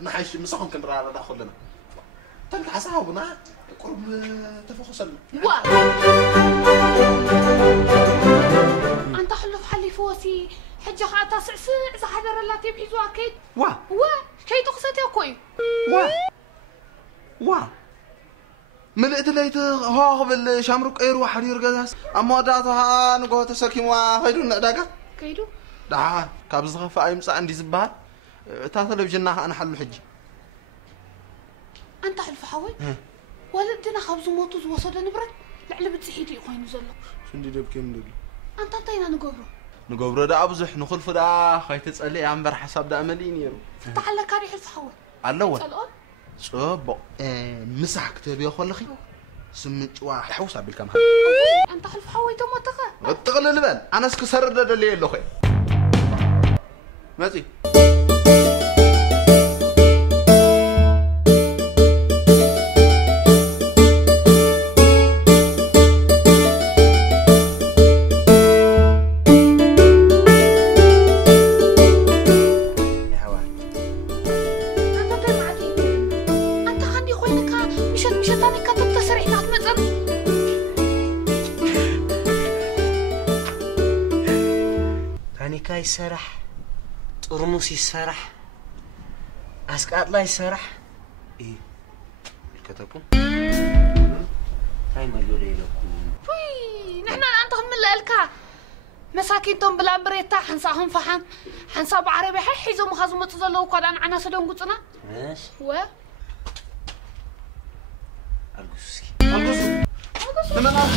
نحيش مسخن كنرا داخل لنا تلك حسابنا قرب تفخسنا انت حلف حلي فوسي حجه خاطا سعسع زحدر الله تبحيزو اكيد وا شي تقصتي كوي وا ملئت ليت ها قبل شامرك ايرو حرير غاس اموداتها نغو تسكيموا خيدو نعداغا كيدو دا كابز خفا ايمصا عندي زبال تا تلفزيوننا انا حلو حجي انت حلف حوي ولدنا خبز موتو وصل نبرت لعل بتسحيدي يخوينو زلو شندي دبكي ندل انت انتينا نغبرو دا ابزح نخلف دا خيت تصلي امبر حساب دا املي نيرو تعال كاري حلف حوي الله صبو مسح كتبي خلخي سمت واحد حوس بالكم انت حلف حوي تموتك تقلل بال انا اسكسر دلي له خي ماشي كاي سرح طرموس يسرح اسقاط لا يسرح ايه الكتابون هاي مالو ليلكم وي نحن انت هم لالكا مساكينتهم بلامبريتا حنصاهم فحم حنصاب عربي حيزو مخازو متصلو قدان عنا سدون قصنا ماشي و ارغسكي تمام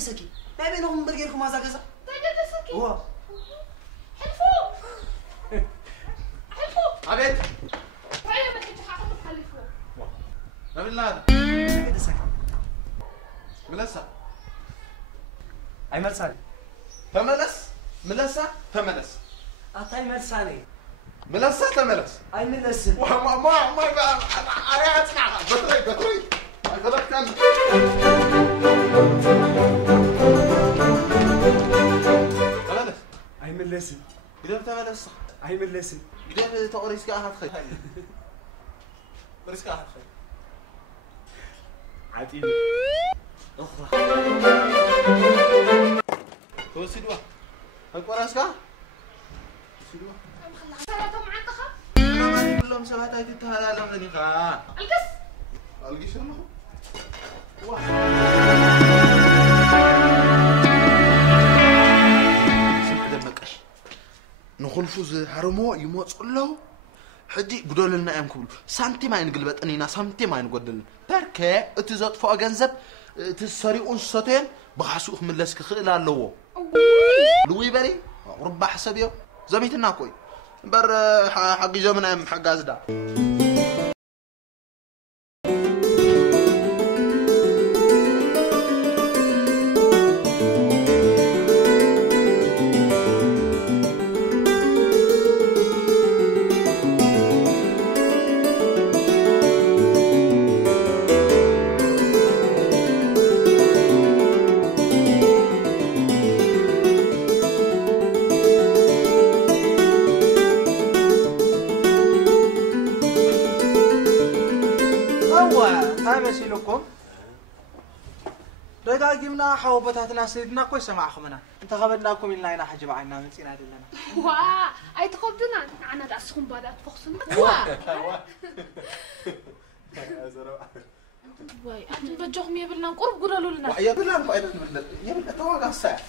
سكي ما بينهم برجلكم هذا كذا تاجد سكي هو حلفو عبيد وين ما تجي حاطط حلفو قبل هذا كده سكي ملسا اي مرساني تملس اطاي مرساني ملسا تملس اي ملس ما انا اسمع بطري غلط كان اي ملس قدام تملس اي ملس قدام تقريس كاحد خي بريس كاحد خي عتيب اخرى توسيدوا هنقراسكا توسيدوا ثلاثة معك خا ما كلهم سبعة تتهالى لغني خا القش الله دمقش نخلفو حرمو يموت الله حدي قدولنا ايام كبلو سانتي ما ينقلبطنينا سانتي ما ينقدلن بركه اتزطفو غنزب تسريقون ساتين بخاسوخ ملسك خيل الله لوي بري ربع حسبيو زميتنا كوي بر حق جمنا ام حق ازدا مسيلكم دغاغيمنا حوبتاتنا سيدنا كوي سمعكم انا انت غبناكم لنا هنا حجب عنا منصينا دلنا وا اي تخبدنا انا داسكم بعد تفخسنا وا واي انت بجوهم يبلنا قرب قولوا لنا يا بلنا يا بلنا تواقع الساعه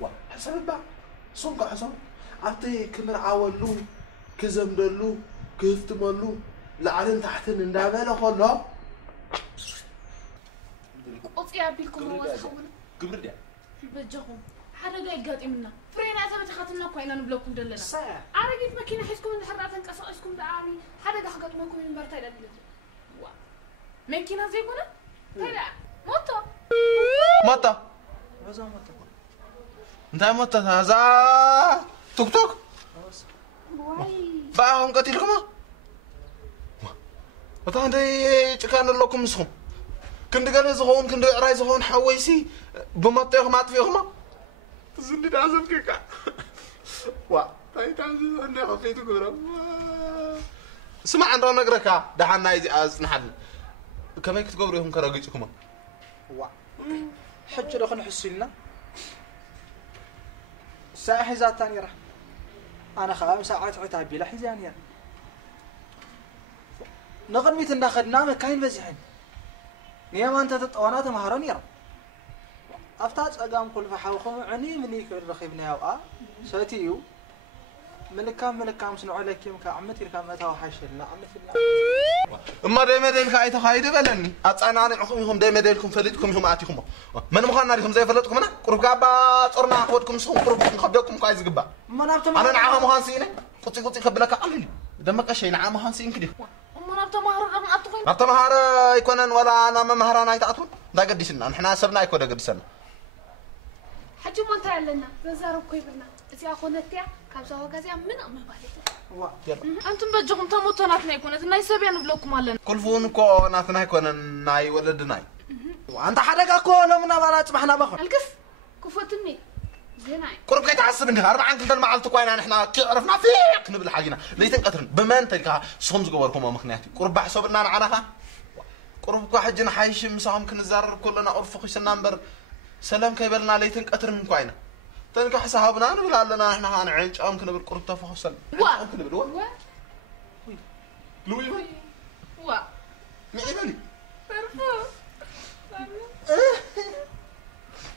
وا حسب با صنق حسب عطي كمر عاولو كزمدلو كفتملو لعلن تحتن اندابله خلو قصيا بيلكم هو تخون قبر دي بجهم حدا يقاطمنا فرينا ثبت خاتنا كوينا نبلوكم دلنا ساعه عرفت ماكينه حيسكم حراتن قصاصكم دعاني حدا حقطمكم من برتا دلل وا ماكينه زي كنا هلا متى انت متى هذا توك توك واي باهم قتلكم وطان دي كان لكم مسخم كنت قال زغون كنت راي زغون حويسي بمطيهم اطفيهم زندي دازم كيكا وا تاي تعزم انا خفيت غرام سمع عندنا نغركا دحنا يزي اسنحل كما كتغبريهم كراغيصكم وا حج دخل نحس لنا ساعه ذات ثانيه راه انا خا ساعات عتابي لا حزانيا نقدميت انداخدنا كاين بزحن نيما انت تطوانات مهرن يرا افتاص اقام كل فحاوخم عني مني رخيبنا يا ساتيو ملكام سنعوا لك يوم كعمتي كامتها وحشلنا عمتنا اما داي مدلك اي تخايد بلني اصاناني عخمكم داي مدلكم فليتكم هم اتيكم من مخنا لكم زي فلتكم انا قرب غابا صرنا خودكم سو قربكم خبدكم كاي زغبا ما نابتم انا نعم مهانسيني قطي خبلك علي دمك شيء نعم مهانسين كده ما نبت مهر دم اتقين نبت مهر يكونن ولا انا مهرانا يتعطون دا قديسنا نحنا سبنا يكون قدسنا حجو ما تعلنا زارو كويبنا ازي اخونتيا كابزا وغازيا من ام بالي انتم بجكم تموتناتنا يكونت ناي سبيان بلوكم علنا كل فون كو ناتنا يكونن ناي ولدناي وانت حدك كو من بلاص محنا بخ القف كفوتني زيناي قرب كي تحسب انت 4 كنت معلت كوينا نحنا كعرفنا فيك نبل حاجنا ليتن قطرن بمن تلك صمز قبركم مخنياتي قرب حسبنا معنا قرب كو حجنا حيش مساهم كنزار كلنا عرف خشنا نمبر سلام كيبلنا ليتن قطرن كوينا تلك حسابنا نبل لنا احنا هنعيش ام كنبل قرب تفحصل وا كنبل وا لوي وا ميبلي برفو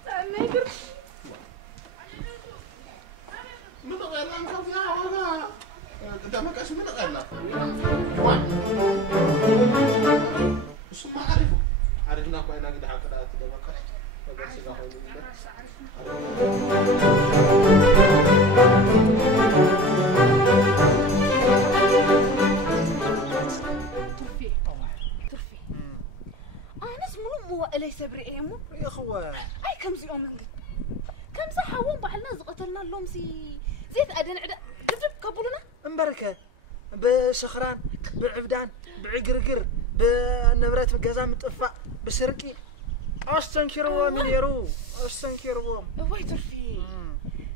انا يقر من غير ما نخافنا ولا قدامك ايش من غيرنا شو ما عرفوا عرفنا كوينا قد حقنا قدامك بس لا ترفي انا اسمه مو الي سبري ايمو يا اخويا اي كم زي يوم كم صحاون بعلنا زقتلنا لهم سي زيت ادن عدا كذب قبلنا امبركه بشخران بعبدان بعقرقر بنبرات غزا مطفا بسرقي استنكروا من يرو استنكروا واي ترفي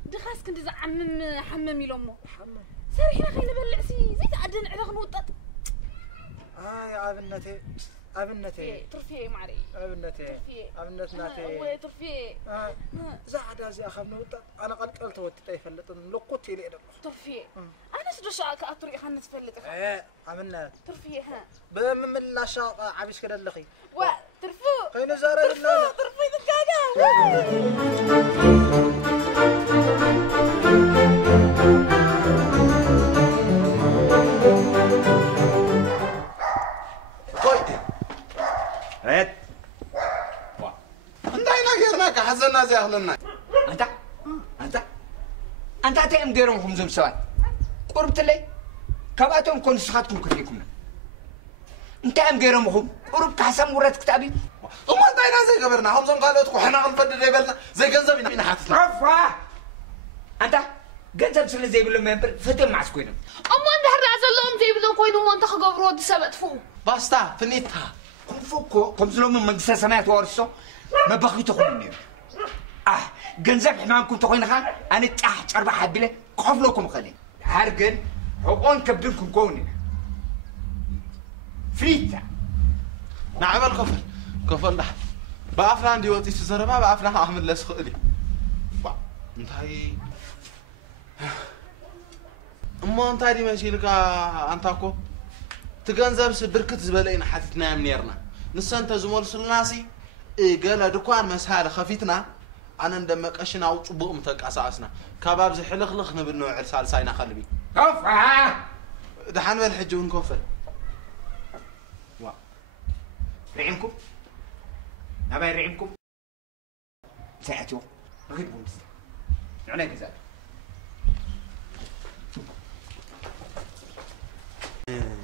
دخاس كنت زعمم حمم يلمو سرحنا خلينا نبلعسي زيت ادن عدا نوطط يا ابنتي ترفي معري ابنتناتي وي ترفي زعدا زي اخذنا وطط انا قد قلت وتطي فلطن لقوتي لي ترفي انا سدوشا كاطري خن نسفلط عملنا ترفي ها بمملا شاق عبيش كده اللخي وا ترفو خينا زاره لنا ترفي دكانا ريت عندنا غيرنا حزنا زي اهلنا انت اتم ديرهم خمزم سوات قربت لي كباتهم كون سخاتكم كفيكم انت ام ديرهم خم قرب تحسن مرات كتابي وما عندنا زي قبرنا هم زم قالوا احنا غنفدد يبلنا زي غنزب ينا حاتنا عفا انت ገንዘብ ስለ ዘይብሎ መንበር ፈተም ማስኮይነ اما اندهر زلهم زي بدون كوينو وانت خغبرو دسبطفو باستا فنيتا كفوكو كمزلوم መንግስተ ሰማያት ወርሶ መበኺቱ ኾነ ገንዘብ ሕማንኩም ተኾይነኻ ኣነ ጫሕ ጨርባ ሓቢለ ከፍለኩም ኸለ ሃርገን ሕቆን ከብድንኩም ኮኒ ፍሪታ نعمل كفل ده بافنا عندي وقت تزربا بافنا احمد لسخلي انتي اما انتي دي ماشي لك انتاكو تغنزب بركت زبلين حتتنا منيرنا نسا انت زمول سلناسي قال دكان مسحال خفيتنا انا ندمقشنا وصبوق متقاساسنا كباب زي حلخلخ نبل نوع سالساينا خلبي اوفا دحان بالحجون كفل رعيمكم نبي رعيمكم ساعتو رغيت بومس نعنى كذا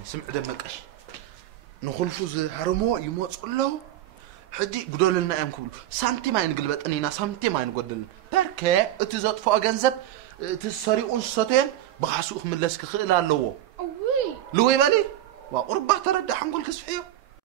سمع دمقش نخلفو ز حرمو يموصلو حدي غدولنا امكم سانتي ما ينقلبطنينا سانتي ما ينغدل بركه اتزطفو غنزب تسريون ستين بخاسوخ من لسك خيل اللو وي لوي بالي وقربه تردى حنقول كسفيو